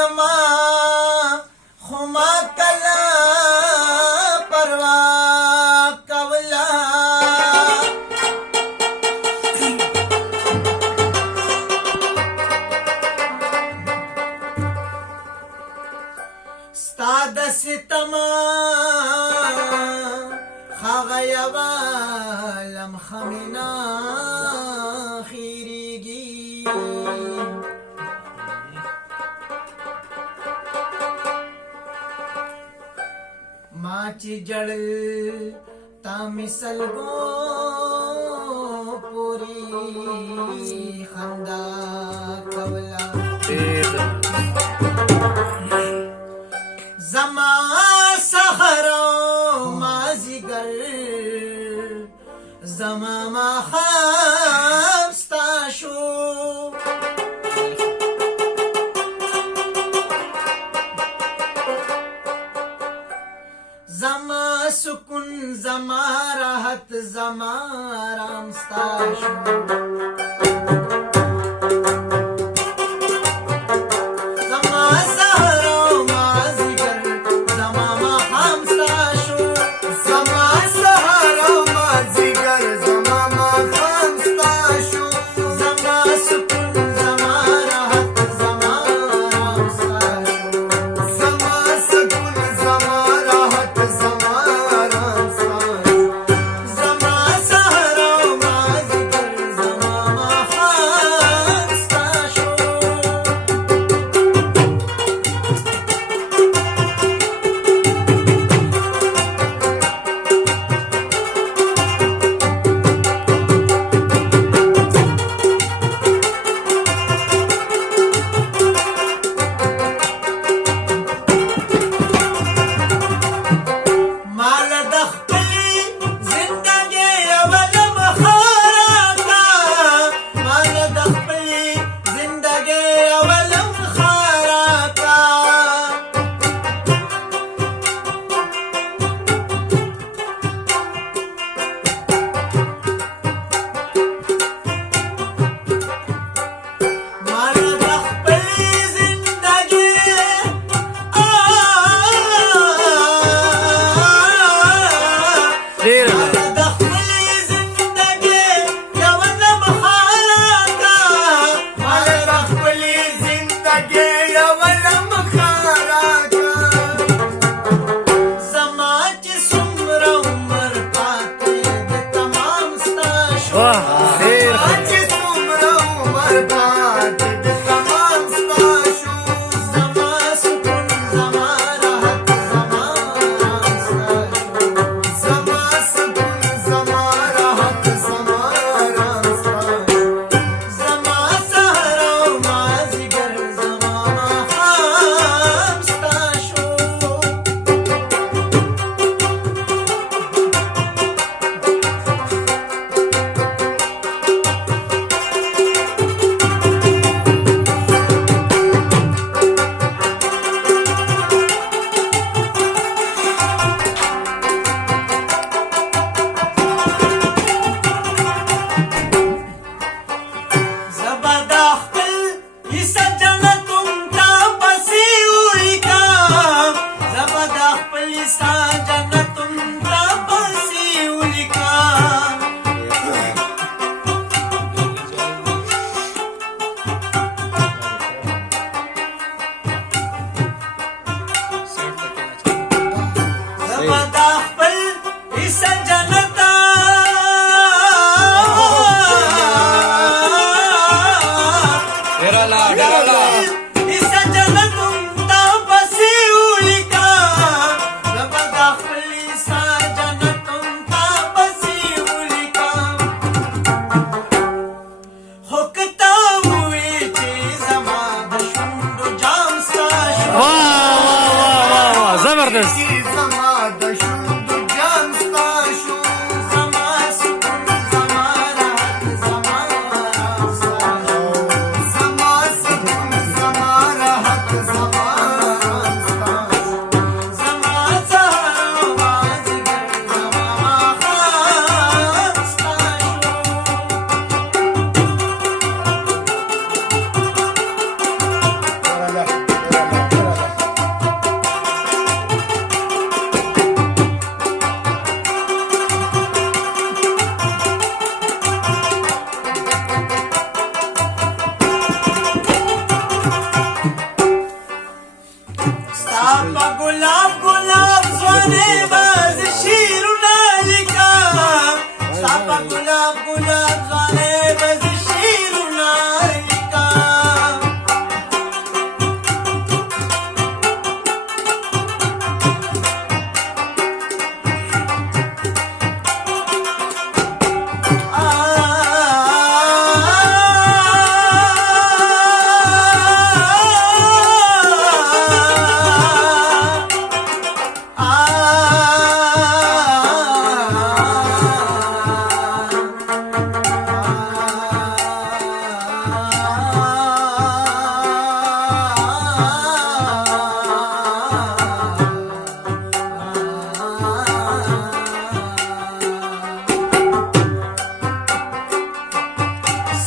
زما خو ما کله پروا کوله ستا د ستم هغه یوه لمحه مې نه هېرېږي ما چې جړل تا مې سلګو پورې خندا کوله زما سحر مازیګر زما ماښام ستا شو زما سکون زما راحت زما آرام ستا شو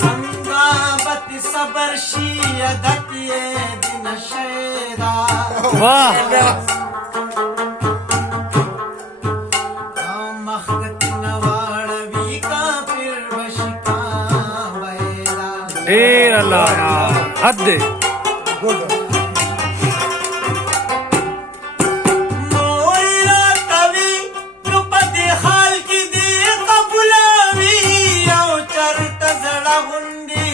संगाबती सबरशी अदतिये दिन शेदा वाह मखगत नवाड़वी का फिर बशिका बैदा ढेर अल्लाह यार हद दे मोइरा कवि नुपति हाल की दी कबुलावी औ चरत जड़ा हुंदी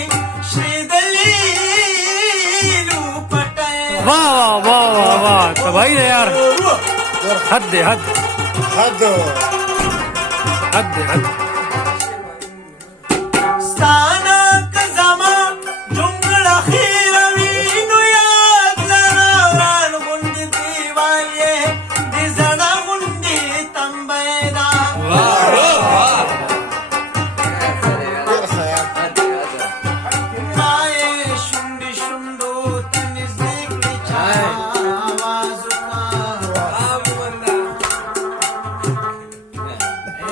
श्रीदली लूपटे वाह वाह वाह वाह वाह तो भाई है यार हद दे हद हद हद दे हद स्थानक जमा जुंगला खीरवी नुयाद लरावरान गुंडी दीवाये दिजड़ा गुंडी तंबैदा माये शुंडी शुंडो तनिस देखली आवाज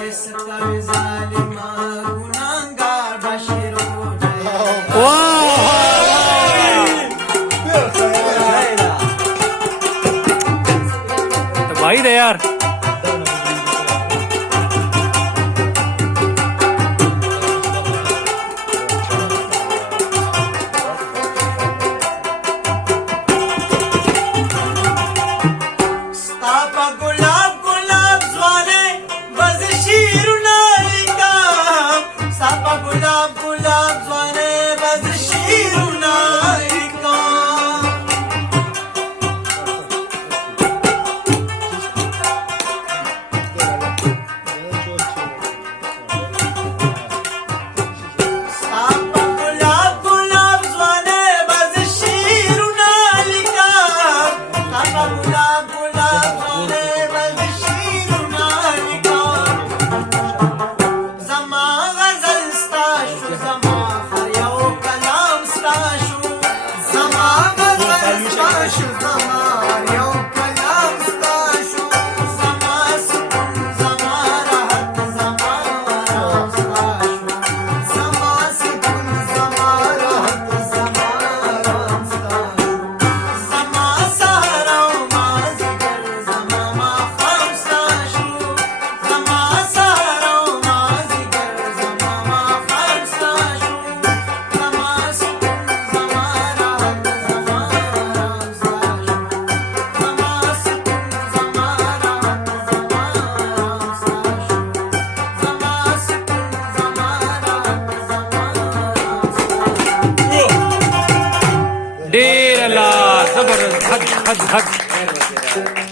ऐसा कवि जालिमा गुनाहगार बशीरो तो भाई है यार स्थापा गुलाब गुलाब ज्वाले बज शीरुनालिका स्थापा गुलाब गुलाब ज्वाले बज शीरुनालिका स्थापा गुलाब गुलाब ज्वाले बज शीरुनालिका स्थापा गुलाब गुलाब ज्वाले बज शीरुनालिका زما غزل ستاشو زما هر یو کلام ستاشو زما غزل ستاشو زما هر یو کلام ستاشو زما سکون زما راحت زما آرام ستاشو زما سکون زما راحت زما آرام ستاشو زما سهرا و مازدیګر زما ماښام ستاشو زما سهرا و مازدیګر زما ماښام ستاشو زما سکون زما راحت زما آرام ستاشو زما سکون زما راحت زما آرام ستاشو زما سکون زما راحت زما آرام ستاشو ढेर अल्लाह जबरदस्त हद हद हद